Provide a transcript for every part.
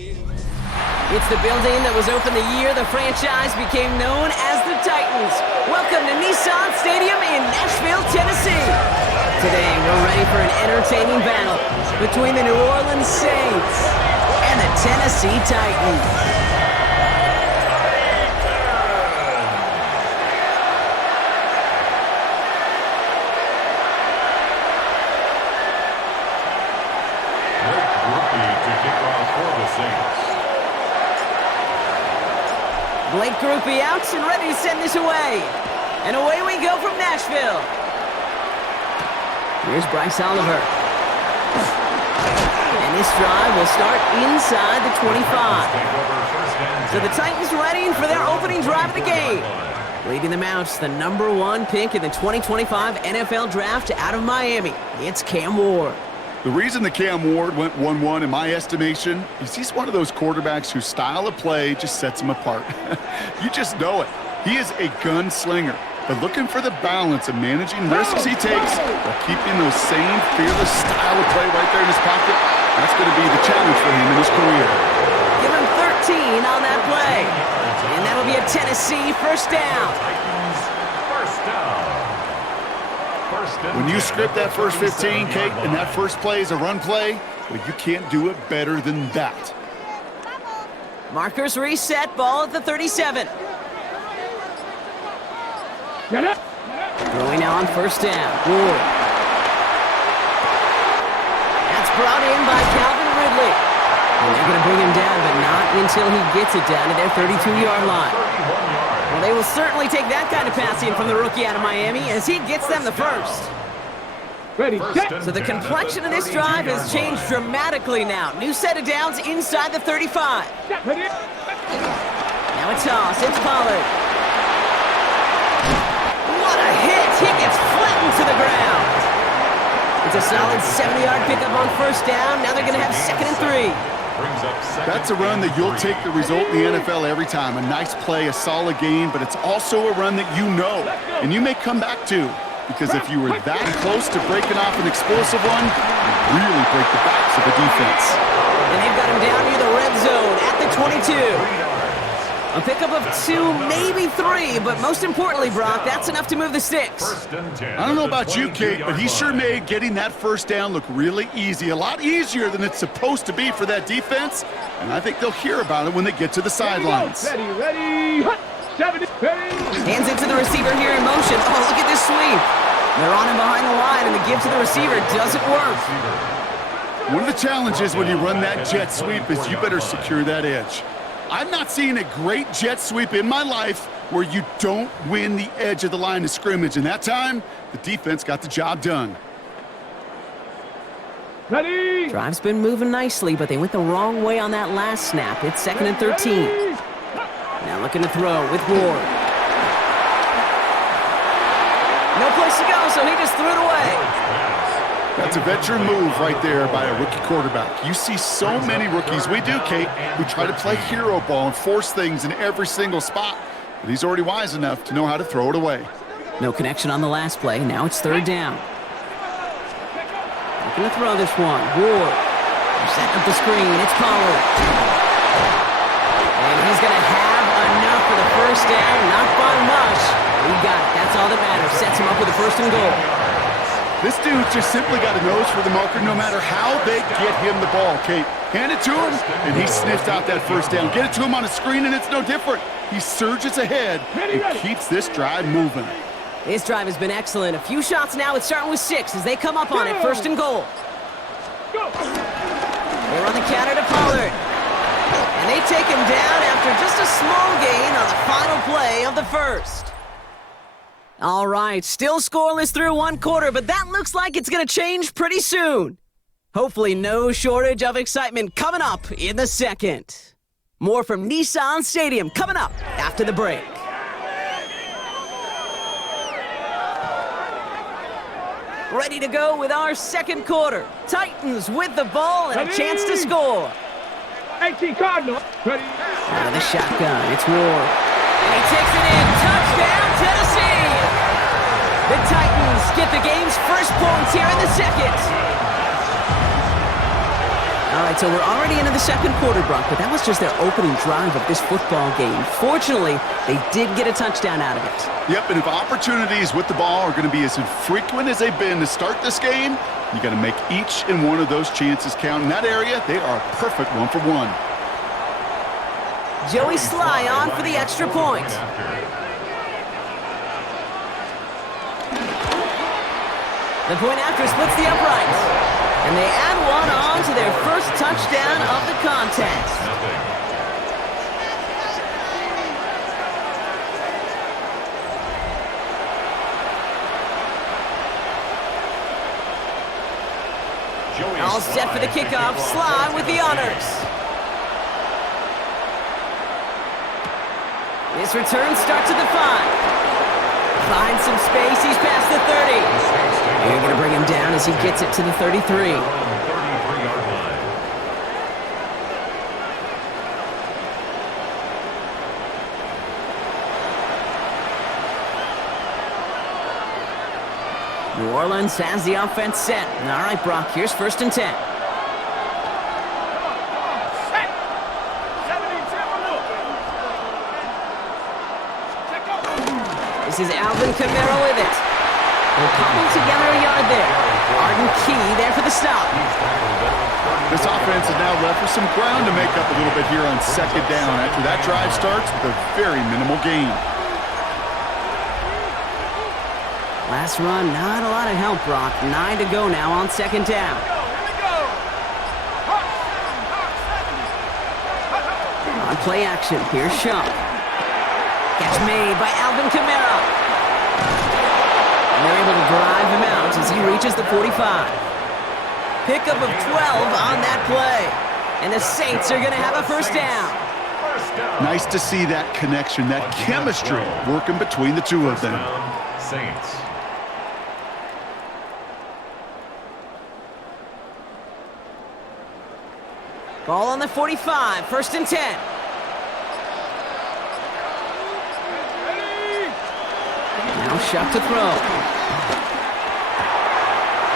It's the building that was opened the year the franchise became known as the Titans. Welcome to Nissan Stadium in Nashville, Tennessee. Today, we're ready for an entertaining battle between the New Orleans Saints and the Tennessee Titans. Blake Groupie out and ready to send this away. And away we go from Nashville. Here's Bryce Oliver. And this drive will start inside the 25. So the Titans ready for their opening drive of the game. Leading them out, the #1 pick in the 2025 NFL Draft out of Miami. It's Cam Ward. The reason that Cam Ward went 1-1 in my estimation is he's one of those quarterbacks whose style of play just sets him apart. You just know it. He is a gunslinger, but looking for the balance of managing risks he takes while keeping those same fearless style of play right there in his pocket, that's going to be the challenge for him in his career. Give him 13 on that play, and that'll be a Tennessee first down. When you script that first 15, Kate, and that first play is a run play, well, you can't do it better than that. Markers reset, ball at the 37. Throwing now on first down. Ward. That's brought in by Calvin Ridley. And they're going to bring him down, but not until he gets it down to their 32-yard line. Well, they will certainly take that kind of passing from the rookie out of Miami as he gets them the first. So the complexion of this drive has changed dramatically now. New set of downs inside the 35. Now a toss. It's Pollard. What a hit! He gets flattened to the ground. It's a solid 70-yard pickup on first down. Now they're going to have 2nd and 3. That's a run that you'll take the result in the NFL every time. A nice play, a solid gain, but it's also a run that you know and you may come back to, because if you were that close to breaking off an explosive one, you really break the backs of the defense. And they've got him down near the red zone at the 22. A pickup of 2, maybe 3, but most importantly, Brock, that's enough to move the sticks. I don't know about you, Kate, but he sure made getting that first down look really easy. A lot easier than it's supposed to be for that defense, and I think they'll hear about it when they get to the sidelines. Ready. Hands it to the receiver here in motion. Oh, look at this sweep. They're on him behind the line, and the give to the receiver doesn't work. One of the challenges when you run that jet sweep is you better secure that edge. I've not seen a great jet sweep in my life where you don't win the edge of the line of scrimmage, and that time, the defense got the job done. Ready. Drive's been moving nicely, but they went the wrong way on that last snap. It's 2nd and 13. Now looking to throw with Ward. No place to go, so he just threw it away. That's a veteran move right there by a rookie quarterback. You see so many rookies, we do, Kate, who try to play hero ball and force things in every single spot. But he's already wise enough to know how to throw it away. No connection on the last play. Now it's 3rd down. Looking to throw this one. Ward. Setting up the screen. It's Pollard. And he's going to have enough for the first down. Not by much. He got it. That's all that matters. Sets him up with a 1st and goal. This dude just simply got a nose for the marker no matter how they get him the ball, Kate. Hand it to him, and he sniffs out that first down. Get it to him on a screen, and it's no different. He surges ahead and keeps this drive moving. This drive has been excellent. A few shots now. It's starting with 6 as they come up on it. 1st and goal. They run the counter to Pollard. And they take him down after just a small gain on the final play of the first. All right, still scoreless through 1 quarter, but that looks like it's going to change pretty soon. Hopefully no shortage of excitement coming up in the 2nd. More from Nissan Stadium coming up after the break. Ready to go with our 2nd quarter. Titans with the ball and a chance to score. 18 Cardinal. Ready. Out of the shotgun, it's Ward. And he takes it in. Touchdown, Tennessee! The Titans get the game's first points here in the 2nd. All right, so we're already into the second quarter, Brock, but that was just their opening drive of this football game. Fortunately, they did get a touchdown out of it. Yep, and if opportunities with the ball are going to be as infrequent as they've been to start this game, you got to make each and one of those chances count. In that area, they are a perfect 1-for-1. Joey Sly on for the extra point. The point after splits the uprights. And they add one on to their first touchdown of the contest. All set for the kickoff. Sly with the honors. This return starts at the 5. Finds some space. He's past the 30. They're going to bring him down as he gets it to the 33. New Orleans has the offense set. All right, Brock, here's 1st and 10. This is Alvin Kamara with it. They'll cobble together a yard there. Arden Key there for the stop. This offense is now left with some ground to make up a little bit here on 2nd down after that drive starts with a very minimal gain. Last run, not a lot of help, Brock. 9 to go now on 2nd down. On play action, here's Shump. Catch made by Alvin Kamara. And they're able to drive him out as he reaches the 45. Pickup of 12 on that play. And the Saints are going to have a 1st down. Nice to see that connection, that chemistry working between the two of them. Saints. Ball on the 45, 1st and 10. Now Shuck to throw.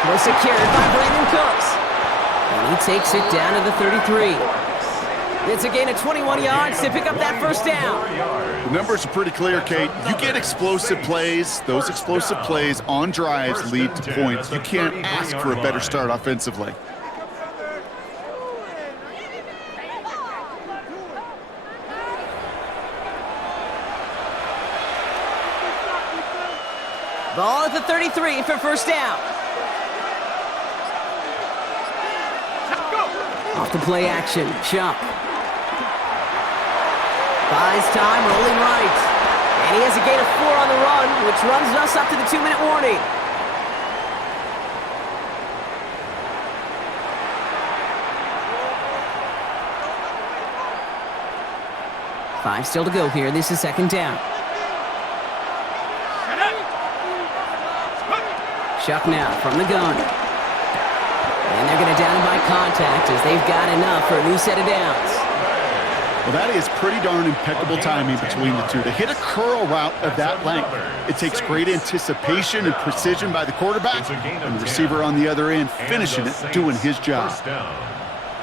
Well secured by Brandon Cooks. And he takes it down to the 33. It's a gain of 21 yards to pick up that 1st down. The numbers are pretty clear, Kate. You get explosive plays. Those explosive plays on drives lead to points. You can't ask for a better start offensively. Ball at the 33 for 1st down. Off the play action, Chuck. Buys time, rolling right. And he has a gain of 4 on the run, which runs us up to the 2-minute warning. Five still to go here. This is 2nd down. Chuck now from the gun. And they're going to down him by contact as they've got enough for a new set of downs. Well, that is pretty darn impeccable timing between the two. To hit a curl route of that length, it takes great anticipation and precision by the quarterback, and the receiver on the other end finishing it, doing his job.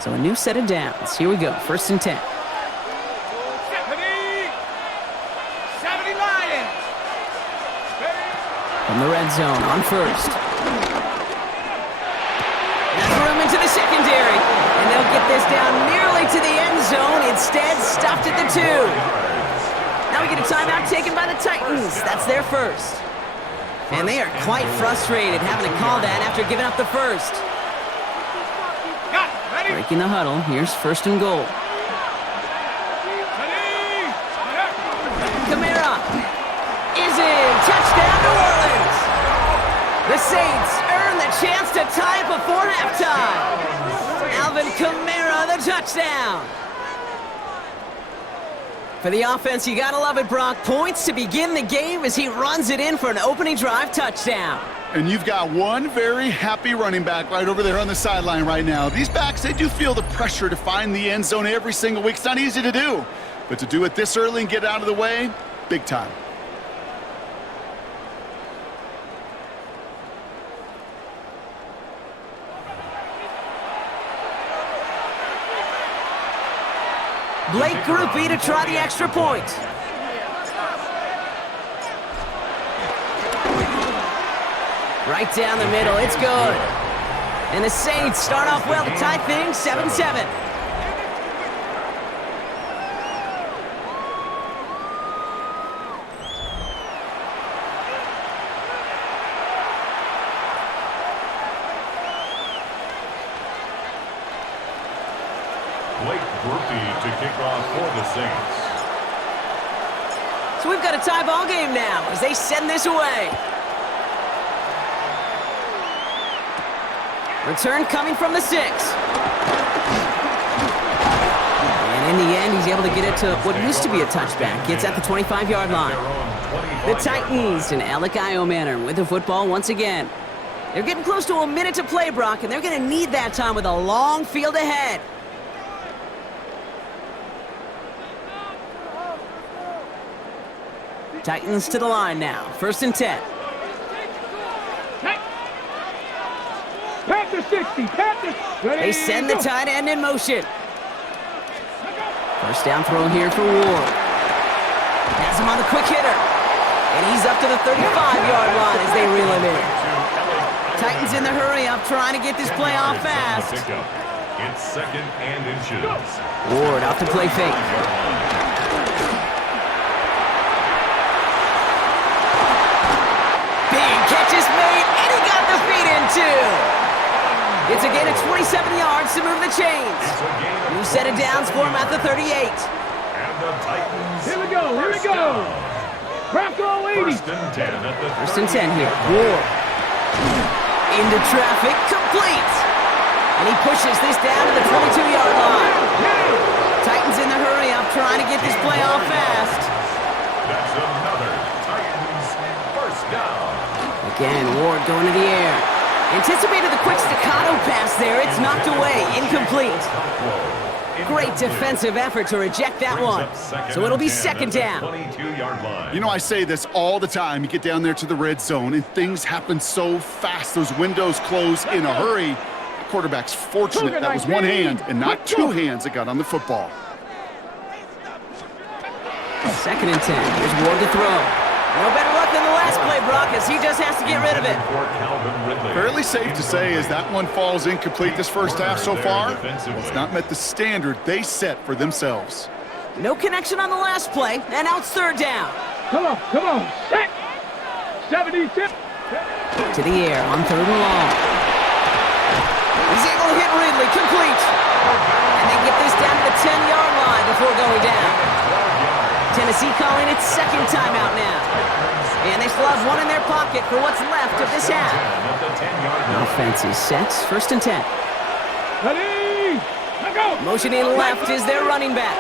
So a new set of downs. Here we go, 1st and 10. From the red zone on 1st. Now throw him into the secondary. And they'll get this down nearly to the end zone. Instead, stuffed at the 2. Now we get a timeout taken by the Titans. That's their 1st. And they are quite frustrated having to call that after giving up the 1st. Breaking the huddle. Here's 1st and goal. Kamara is in. Touchdown, New Orleans. The Saints earn the chance to tie it before halftime. Alvin Kamara, the touchdown. For the offense, you gotta love it, Brock. Points to begin the game as he runs it in for an opening drive touchdown. And you've got one very happy running back right over there on the sideline right now. These backs, they do feel the pressure to find the end zone every single week. It's not easy to do, but to do it this early and get out of the way, big time. Blake Groupie to try the extra point. Right down the middle, it's good. And the Saints start off well to tie things 7-7. Blake Groupie to kick off for the Saints. So we've got a tie ball game now as they send this away. Return coming from the 6. And in the end, he's able to get it to what used to be a touchback. Gets at the 25-yard line. The Titans in Elgato manner with the football once again. They're getting close to a minute to play, Brock, and they're going to need that time with a long field ahead. Titans to the line now. 1st and 10. Panther 60, Panther. They send the tight end in motion. First down throw here for Ward. Has him on the quick hitter. And he's up to the 35-yard line as they reel him in. Titans in the hurry up, trying to get this play off fast. It's 2nd and inches. Ward off the play fake. Big catch is made, and he got the feet in too. It's a gain of 27 yards to move the chains. New set of downs for him at the 38. And the Titans. Here we go, here we go. Bronco 80. 1st and 10 at the 1st and 10 here. Ward. Into traffic, complete. And he pushes this down to the 22-yard line. Titans in the hurry up, trying to get this play off fast. That's another Titans 1st down. Again, Ward going to the air. Anticipated the quick staccato pass there. It's knocked away, incomplete. Great defensive effort to reject that one. So it'll be 2nd down. 22-yard line. You know, I say this all the time. You get down there to the red zone, and things happen so fast. Those windows close in a hurry. The quarterback's fortunate that was one hand and not two hands that got on the football. 2nd and 10. Here's Ward to throw. No better luck than the last play, Brock, as he just has to get rid of it. Fairly safe to say as that one falls incomplete this first half so far. It's not met the standard they set for themselves. No connection on the last play, and now it's 3rd down. Come on, set. 72. To the air on 3rd and long. He's able to hit Ridley, complete. And they get this down to the 10-yard line before going down. Tennessee calling its 2nd timeout now. And they still have one in their pocket for what's left of this half. Offense is set. 1st and 10. Ready, let go. Motioning left is their running back.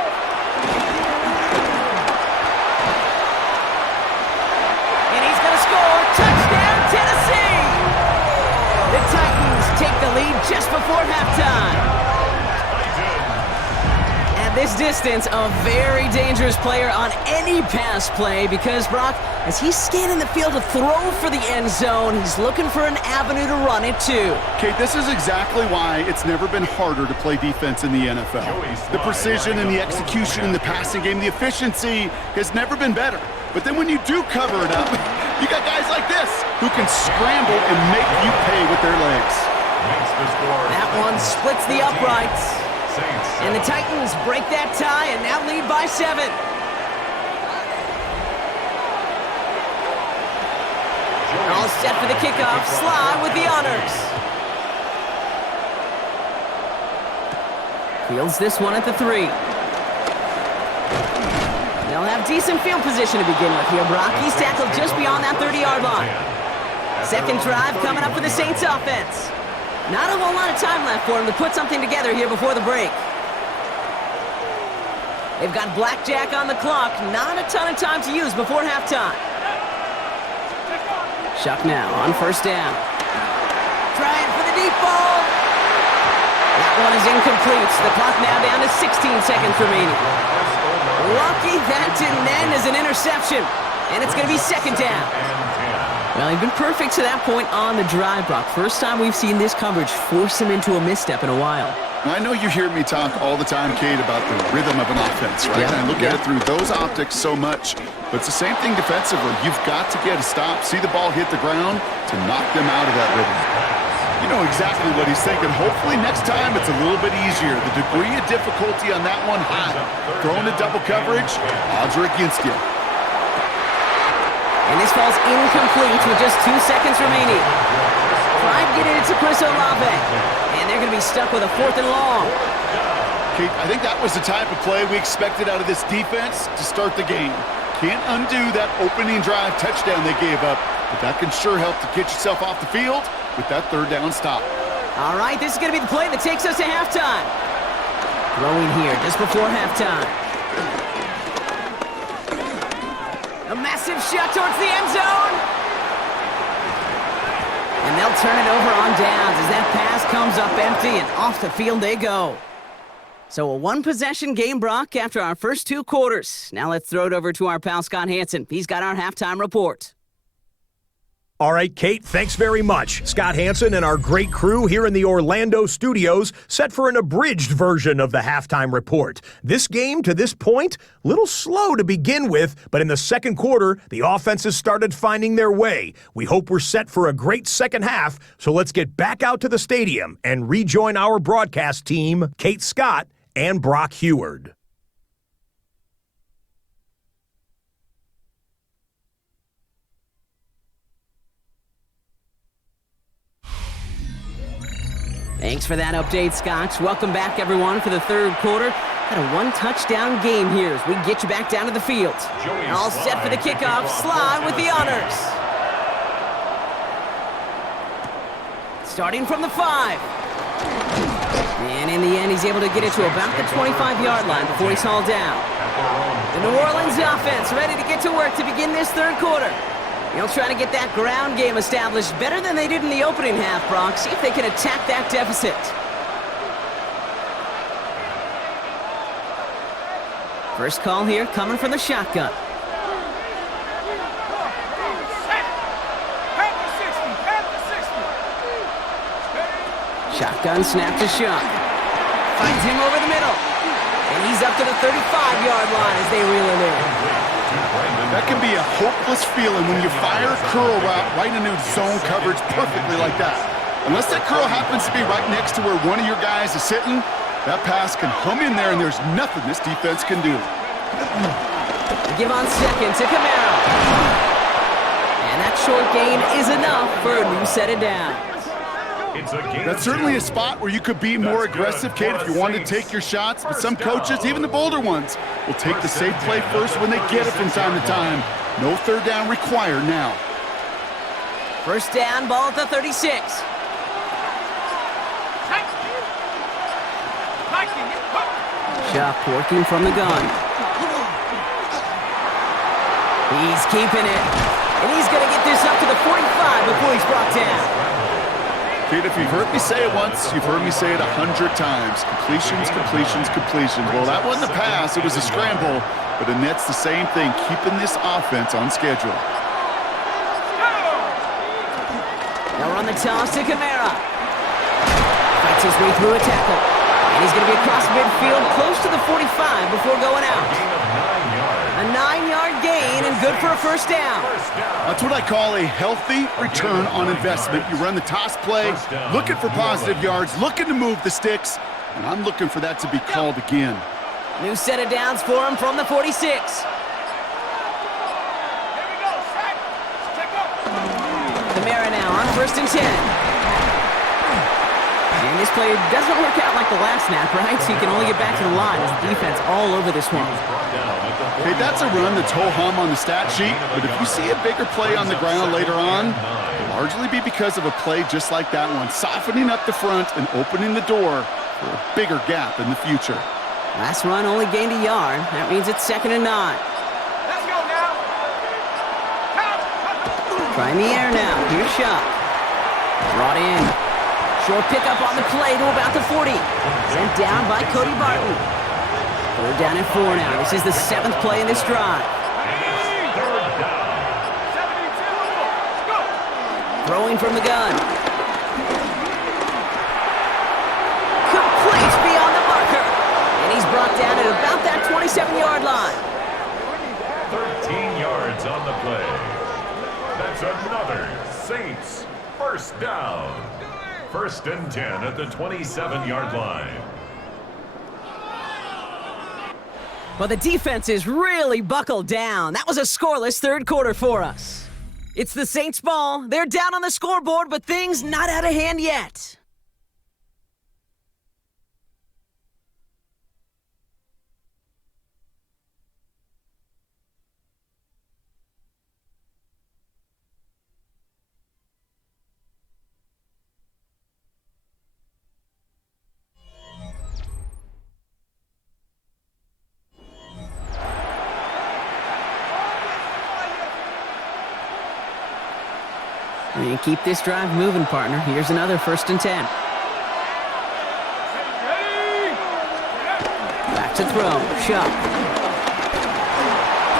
And he's going to score. Touchdown, Tennessee! The Titans take the lead just before halftime. This distance, a very dangerous player on any pass play because, Brock, as he's scanning the field to throw for the end zone, he's looking for an avenue to run it too. Kate, this is exactly why it's never been harder to play defense in the NFL. The precision and the execution in the passing game, the efficiency has never been better. But then when you do cover it up, you got guys like this who can scramble and make you pay with their legs. That one splits the uprights. And the Titans break that tie and now lead by 7. All set for the kickoff. Sly with the honors. Fields this one at the 3. They'll have decent field position to begin with here, Brock. He's tackled just beyond that 30-yard line. 2nd drive coming up for the Saints offense. Not a whole lot of time left for him to put something together here before the break. They've got blackjack on the clock. Not a ton of time to use before halftime. Shuck now on 1st down. Trying for the deep ball. That one is incomplete. The clock now down to 16 seconds remaining. Lucky that didn't end as an interception. And it's going to be 2nd down. Well, he's been perfect to that point on the drive, Brock. First time we've seen this coverage force him into a misstep in a while. Now, I know you hear me talk all the time, Kate, about the rhythm of an offense, right? And I look at it through those optics so much. But it's the same thing defensively. You've got to get a stop, see the ball hit the ground to knock them out of that rhythm. You know exactly what he's thinking. Hopefully next time it's a little bit easier. The degree of difficulty on that one high. Throwing a double coverage, odds are against you. And this falls incomplete with just 2 seconds remaining. Try to get it to Chris Olave. And they're going to be stuck with a 4th and long. Kate, I think that was the type of play we expected out of this defense to start the game. Can't undo that opening drive touchdown they gave up, but that can sure help to get yourself off the field with that 3rd down stop. All right, this is going to be the play that takes us to halftime. Throwing here just before halftime. A massive shot towards the end zone. And they'll turn it over on downs as that pass comes up empty and off the field they go. So a 1-possession game, Brock, after our first 2 quarters. Now let's throw it over to our pal Scott Hanson. He's got our halftime report. All right, Kate, thanks very much. Scott Hanson and our great crew here in the Orlando studios set for an abridged version of the halftime report. This game, to this point, a little slow to begin with, but in the second quarter, the offenses started finding their way. We hope we're set for a great second half, so let's get back out to the stadium and rejoin our broadcast team, Kate Scott and Brock Heward. Thanks for that update, Scott. Welcome back, everyone, for the third quarter. Got a 1-touchdown game here as we get you back down to the field. All set for the kickoff. Sly with the honors. Starting from the 5. And in the end, he's able to get it to about the 25-yard line before he's hauled down. The New Orleans offense ready to get to work to begin this third quarter. They'll try to get that ground game established better than they did in the opening half, Brock. See if they can attack that deficit. First call here coming from the shotgun. Shotgun snap to Shock. Finds him over the middle. And he's up to the 35-yard line as they reel him in. That can be a hopeless feeling when you fire a curl route right into zone coverage perfectly like that. Unless that curl happens to be right next to where one of your guys is sitting, that pass can hum in there and there's nothing this defense can do. Give on second to Camaro. And that short gain is enough for a new set of downs. That's certainly a spot where you could be more aggressive, Kate, if you want to take your shots. But some coaches, even the bolder ones, will take the safe play first when they get it from time to time. No 3rd down required now. First down, ball at the 36. Shock working from the gun. He's keeping it. And he's going to get this up to the 45 before he's brought down. Kate, if you've heard me say it once, you've heard me say it 100 times. Completions, completions, completions. Well, that wasn't a pass, it was a scramble, but the net's the same thing, keeping this offense on schedule. Now run the toss to Camara. Fights his way through a tackle. And he's going to be across midfield, close to the 45 before going out. A 9-yard gain and good for a first down. That's what I call a healthy return on investment. You run the toss play, looking for positive yards, looking to move the sticks, and I'm looking for that to be called again. New set of downs for him from the 46. Camara now on 1st and 10. And this play doesn't work out like the last snap, right? So you can only get back to the line as the defense all over this one. Okay, that's a run that's ho-hum on the stat sheet, but if you see a bigger play on the ground later on, it'll largely be because of a play just like that one, softening up the front and opening the door for a bigger gap in the future. Last run only gained a yard. That means it's 2nd and 9. Let's go now. Try in the air now. Here's Shock. Brought in. Short pickup on the play to about the 40. Sent down by Cody Barton. 3rd down and 4 now. This is the 7th play in this drive. Throwing from the gun. Complete Plays beyond the marker. And he's brought down at about that 27-yard line. 13 yards on the play. That's another Saints first down. 1st and 10 at the 27-yard line. Well, the defense is really buckled down. That was a scoreless third quarter for us. It's the Saints' ball. They're down on the scoreboard, but things not out of hand yet. And keep this drive moving, partner. Here's another 1st and 10. Back to throw. Shuck.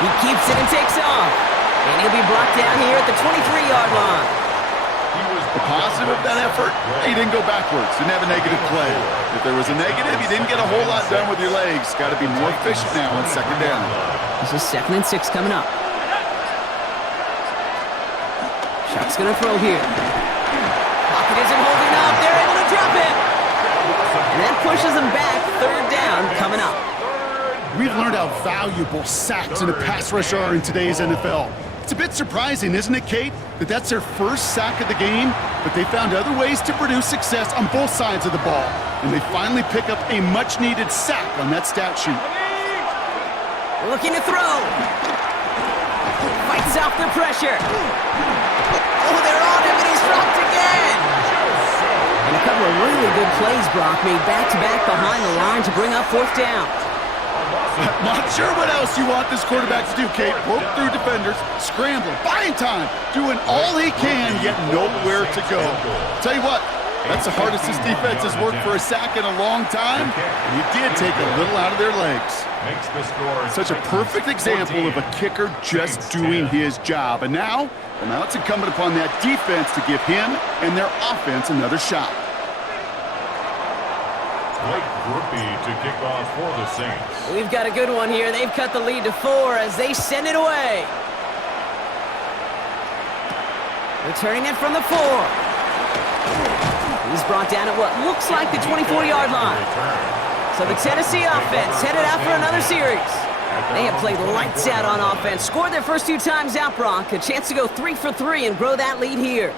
He keeps it and takes off. And he'll be blocked down here at the 23-yard line. The positive of that effort, he didn't go backwards. Didn't have a negative play. If there was a negative, you didn't get a whole lot done with your legs. Got to be more efficient now on 2nd down. This is 2nd and 6 coming up. Shuck's gonna throw here. Pocket isn't holding up. They're able to drop it. And that pushes them back. 3rd down coming up. We've learned how valuable sacks in a pass rush are in today's NFL. It's a bit surprising, isn't it, Kate, that that's their first sack of the game, but they found other ways to produce success on both sides of the ball. And they finally pick up a much-needed sack on that stat sheet. Looking to throw. Fights off the pressure. Oh, they're on him, and he's dropped again. And a couple of really good plays, Brock, made back-to-back behind the line to bring up 4th down. Not sure what else you want this quarterback to do, Kate. Broke through defenders, scrambling, buying time, doing all he can, yet nowhere to go. Tell you what, that's the hardest this defense has worked for a sack in a long time, and he did take a little out of their legs. Such a perfect example of a kicker just doing his job. And now it's incumbent upon that defense to give him and their offense another shot. To kick off for the Saints. We've got a good one here. They've cut the lead to 4 as they send it away. Returning it from the 4. He's brought down at what looks like the 24-yard line. So the Tennessee offense headed out for another series. They have played lights out on offense. Scored their first 2 times out, Brock. A chance to go 3 for 3 and grow that lead here.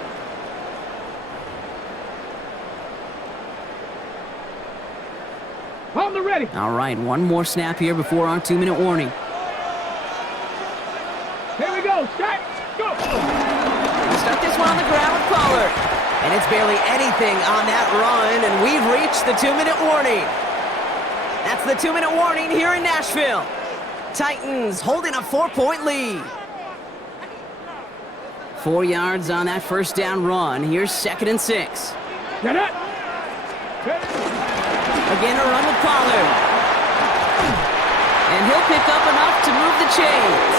On the ready. All right, one more snap here before our 2-minute warning. Here we go. Start. Go. We'll start this one on the ground with Pollard. And it's barely anything on that run, and we've reached the 2-minute warning. That's the 2-minute warning here in Nashville. Titans holding a 4-point lead. 4 yards on that 1st down run. Here's 2nd and 6. Get it. Again, a run with Pollard. And he'll pick up enough to move the chains.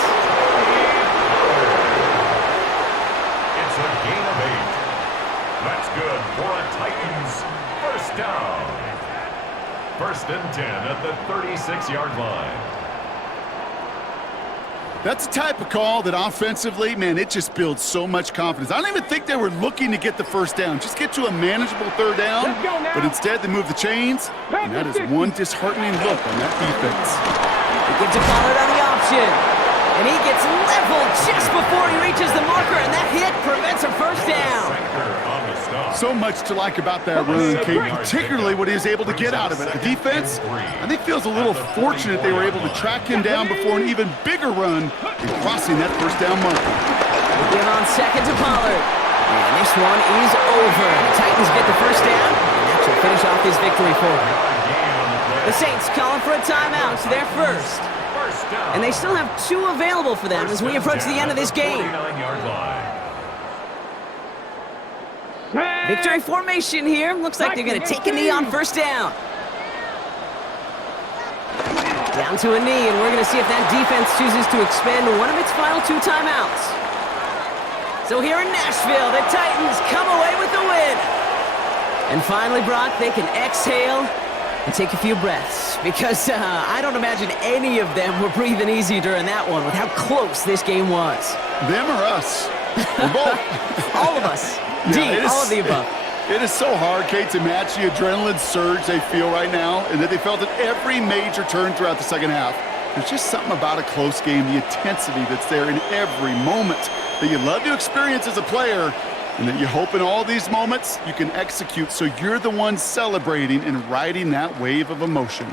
It's a gain of 8. That's good for a Titans 1st down. 1st and 10 at the 36-yard line. That's the type of call that offensively, man, it just builds so much confidence. I don't even think they were looking to get the 1st down. Just get to a manageable 3rd down. But instead, they move the chains. And that is one disheartening look on that defense. He gives it Pollard on the option. And he gets leveled just before he reaches the marker. And that hit prevents a 1st down. So much to like about that run, Kate, particularly what he was able to get out of it. The defense, I think, feels a little fortunate they were able to track him down before an even bigger run in crossing that 1st down marker. We'll give on 2nd to Pollard. And this one is over. The Titans get the 1st down, and that should finish off this victory for them. The Saints calling for a timeout. It's their first. And they still have 2 available for them as we approach the end of this game. Victory formation here. Looks like they're going to take a knee on 1st down. Down to a knee, and we're going to see if that defense chooses to expend one of its final 2 timeouts. So here in Nashville, the Titans come away with the win. And finally, Brock, they can exhale and take a few breaths, because I don't imagine any of them were breathing easy during that one with how close this game was. Them or us? We're both. All of us. Yeah, all of the above. It is so hard, Kate, to match the adrenaline surge they feel right now and that they felt at every major turn throughout the second half. There's just something about a close game, the intensity that's there in every moment that you love to experience as a player, and that you hope in all these moments you can execute so you're the one celebrating and riding that wave of emotion.